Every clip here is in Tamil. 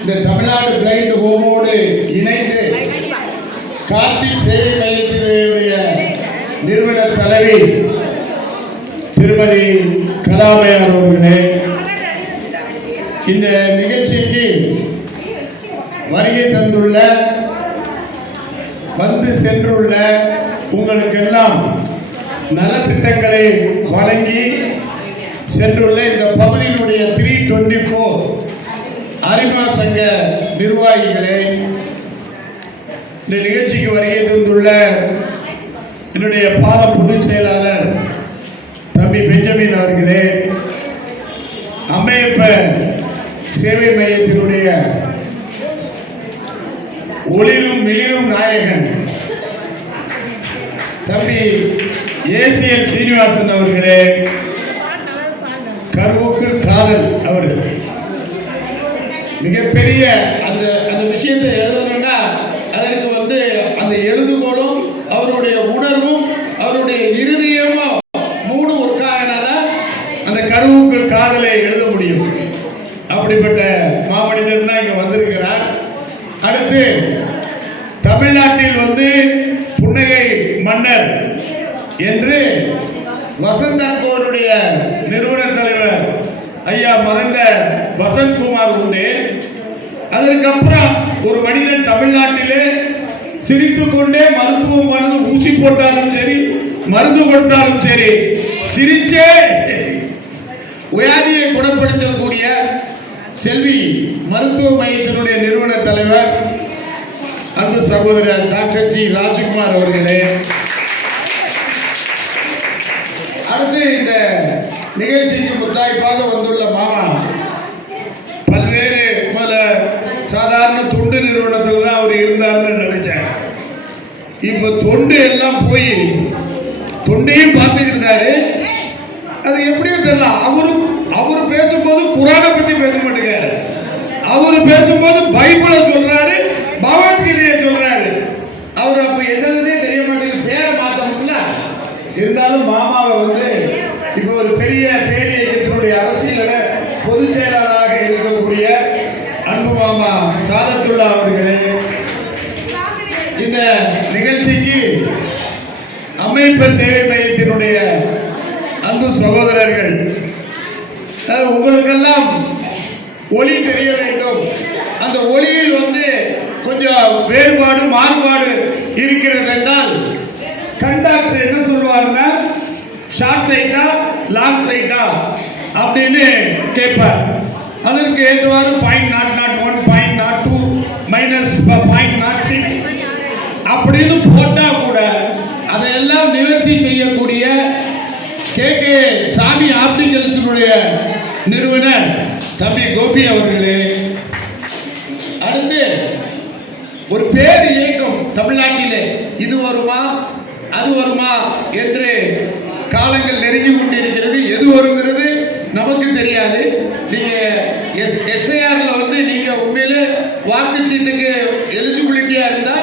இந்த தமிழ்நாடு பிளைண்ட் ஹோமோடு இணைந்து கார்த்திக் சேவை மையத்தினுடைய நிறுவன தலைவி திருமதி கலாமையார் அவர்களே, இந்த நிகழ்ச்சிக்கு வருகை தந்துள்ள வந்து சென்றுள்ள உங்களுக்கெல்லாம் நலத்திட்டங்களை வழங்கி சென்றுள்ள இந்த பகுதியினுடைய 324 அறிமுக சங்க நிர்வாகிகளே, இந்த நிகழ்ச்சிக்கு வருகை தந்துள்ள என்னுடைய பால பொதுச் செயலாளர் தம்பி பெஞ்சமின் அவர்களே, அம்மையப்ப சேவை மையத்தினுடைய ஒளிரும் மிளிரும் நாயகன் தம்பி ஏசிஎல் சீனிவாசன் அவர்களே, கருவுக்கு காதல் அவர்கள் மிகப்பெரிய அந்த அந்த விஷயத்தை எழுதணும்னா அதற்கு வந்து அந்த எழுதுகோளும் அவருடைய உணர்வும் அவருடைய இறுதியமும் 3 ஒன்றாகனாதான் அந்த கருவுக்கு காதலை எழுத முடியும். அப்படிப்பட்ட மாமனிதர் தான் இங்க வந்திருக்கிறார். அடுத்து தமிழ்நாட்டில் வந்து புன்னகை மன்னர் என்று வசந்தனுடைய நிறுவன தலைவர் ஐயா மறைந்த வசந்த்குமார் உண்டு. அதற்கப்புறம் ஒரு மனிதன் தமிழ்நாட்டிலே சிரித்துக் கொண்டே மருந்து ஊசி போட்டாலும் சரி மருந்து கொடுத்தாலும் சரி சிரிச்சே வியாதியை குணப்படுத்தக்கூடிய செல்வி மருத்துவ மையத்தினுடைய நிறுவன தலைவர் அன்பு சகோதரர் டாக்டர் ஜி ராஜ்குமார் அவர்களே, அடுத்து இந்த நிகழ்ச்சிக்கு முத்தாய்ப்பாக வந்துள்ள மாமா பல்வேறு பல சாதாரண தொண்டு நிறுவனத்தில் தான் அவர் இருந்தார்னு நினைச்சேன். இப்ப தொண்டு எல்லாம் போய் தொண்டையும் பார்த்துக்கிட்டாரு. அது எப்படியும் தெரியல. அவரு பேசும்போது குரானை பத்தி பேச மாட்டேங்கிறாரு. அவரு பேசும்போது பைபிளை சொல்றாரு, பகவத்கீதையை சொல்றாரு. அவர் அப்ப என்னதுன்னே தெரிய மாட்டேங்குது. பேரை மாத்தணும்ல. இருந்தாலும் மாமாவை வந்து இப்ப ஒரு பெரிய பேரிய இயக்கத்தினுடைய அரசியல பொதுச் செயலாளராக இருக்கக்கூடிய அன்பு மாமா சாதத்துல்லா அவர்களே, இந்த நிகழ்ச்சிக்கு அம்மையப்ப சேவை மையத்தினுடைய அன்பு சகோதரர்கள், உங்களுக்கெல்லாம் ஒளி தெரிய வேண்டும். அந்த ஒளியில் வந்து கொஞ்சம் வேறுபாடு மாறுபாடு இருக்கிறது என்றால் கண்டாக்டர் என்ன சொல்வாருன்னா ஷார்ட் சைட்டா லாங் சைட்டா அப்படின்னு கேட்பார். அதற்கு ஏற்றவாறு 0.001 0.02 -0.06 அப்படின்னு போட்டா கூட அதையெல்லாம் நிவர்த்தி செய்யக்கூடிய கே சாமி ஆப்டிகல்ஸினுடைய நிறுவனர் தம்பி கோபி அவர்களே, அடுத்து ஒரு பேர் இயக்கம் தமிழ்நாட்டிலே இது வருமா அது வருமா என்று காலங்கள் நெருங்கி கொண்டிருக்கிறது. எது வருங்கிறது நமக்கு தெரியாது. நீங்க எஸ்ஐஆர்ல வந்து நீங்க உண்மையிலே வாக்குச்சீட்டுக்கு எலிஜிபிலிட்டியா இருந்தா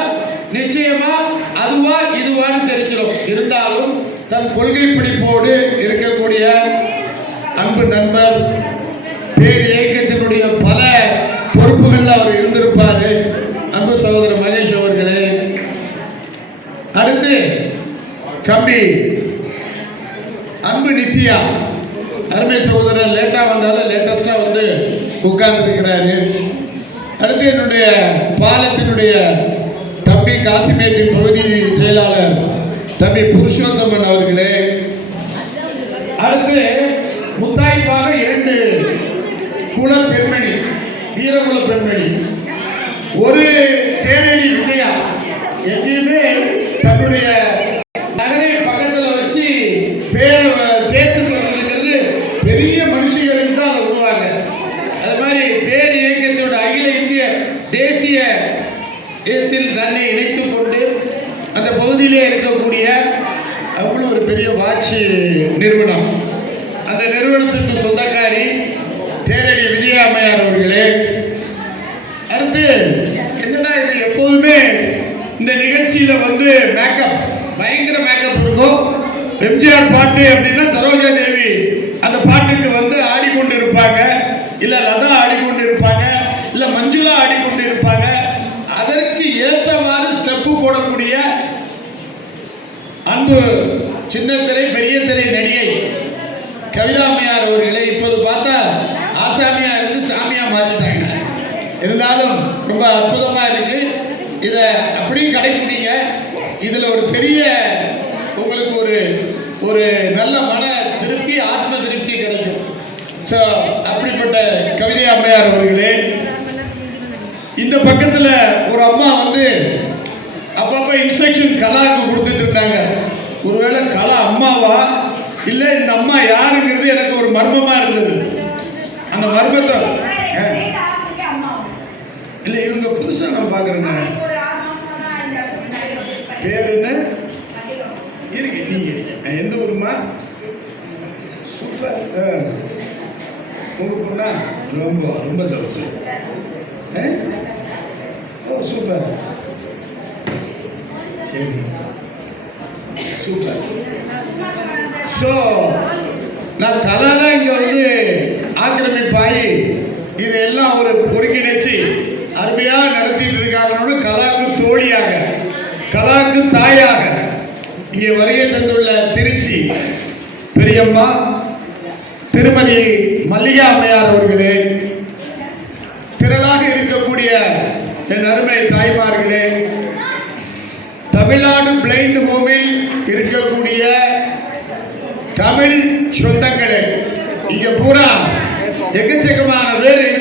நிச்சயமா அதுவா இதுவான்னு தெரிஞ்சிடும். இருந்தாலும் தன் கொள்கை பிடிப்போடு இருக்கக்கூடிய அன்பு நண்பர் பேர் இயக்கத்தினுடைய பல பொறுப்புகள் அவர் இருந்திருப்பாரு அன்பு சகோதரர் மகேஷ் அவர்களே. அடுத்து கம்பி அன்பு நித்யா அருமை சகோதரர் லேட்டா வந்தாலும் லேட்டஸ்டா வந்து உட்கார்ந்து இருக்கிறாரு. அடுத்து என்னுடைய பாலத்தினுடைய தம்பி காசிமேட்டி பகுதி செயலாளர் தம்பி புருஷோத்தமன் அவர்களே. அடுத்து முத்தாய்ப்பாக 2 குல பெண்மணி வீரகுல பெண்மணி, ஒரு தேனடி விஜயா எங்கேயுமே தன்னுடைய நகரை பக்கத்தில் வச்சு பேர் சேர்த்து சொல்லிருக்கிறது பெரிய மனுஷங்களுக்கு தான் அதை விடுவாங்க. அது மாதிரி பேர் இயக்கத்தோட அகில இந்திய தேசிய தன்னை இணைத்துக் கொண்டு அந்த பகுதியிலே இருக்கக்கூடிய அவ்வளவு ஒரு பெரிய வாட்ச் நிறுவனம், அந்த நிறுவனத்துக்கு சொந்தக்காரி தேரடி விஜயா அம்மையார் அவர்களே. அடுத்து என்னன்னா இது எப்போதுமே இந்த நிகழ்ச்சியில வந்து மேக்கப் பயங்கர மேக்கப் இருக்கும். எம்ஜிஆர் பாட்டு அப்படின்னா சரோஜா தேவி அந்த பாட்டுக்கு வந்து ஆடிக்கொண்டு இருப்பாங்க, இல்ல லதா ஆடிக்கொண்டு இருப்பாங்க, இல்ல மஞ்சுளா சின்ன திரை பெரிய திரை நடிகை கவிதாமையார் அவர்களை இப்போது பார்த்தா ஆசாமியா இருந்து சாமியா மாற்றிட்டாங்க. இருந்தாலும் ரொம்ப அற்புதமா இருக்கு. இதை அப்படியே கடைபிடிங்க. இதுல ஒரு பெரிய உங்களுக்கு ஒரு ஒரு நல்ல மன திருப்தி, ஆத்ம திருப்தி கிடைக்கும். ஸோ அப்படிப்பட்ட கவிதை அம்மையார் அவர்களே, இந்த பக்கத்துல ஒரு அம்மா வந்து அப்பப்ப இன்ஸ்ட்ரக்ஷன் கலாவுக்கு கொடுத்துட்டு இருந்தாங்க. ஒருவேளை கலா அம்மாவா இல்ல இந்த அம்மா யாருங்கிறது எனக்கு ஒரு மர்மமா இருந்தது. அந்த மர்மத்தை இல்ல இவங்க புதுசா நான் பாக்குறேங்க. பேர் என்ன இருக்கு? நீங்க எந்த ஊருமா? சூப்பர். உங்க பொண்ணா? ரொம்ப ரொம்ப சந்தோஷம். ஓ சூப்பர். சரி சூப்பர். ஸோ நான் கலா தான் இங்கே வந்து ஆக்கிரமிப்பாகி இதையெல்லாம் ஒரு ஒருங்கிணைச்சு அருமையாக நடத்திட்டு இருக்காங்க. கலாக்கு தோழியாக, கலாக்கு தாயாக இங்கே வருகை தந்துள்ள திருச்சி பெரியம்மா திருமதி மல்லிகா அம்மையார் அவர்களே, திரளாக இருக்கக்கூடிய என் அருமை தாய்மார்களே, தமிழ்நாடு பிளைண்ட் மூவில் இருக்கக்கூடிய தமிழ் சொந்தங்களே, இங்க பூரா எக்கச்சக்க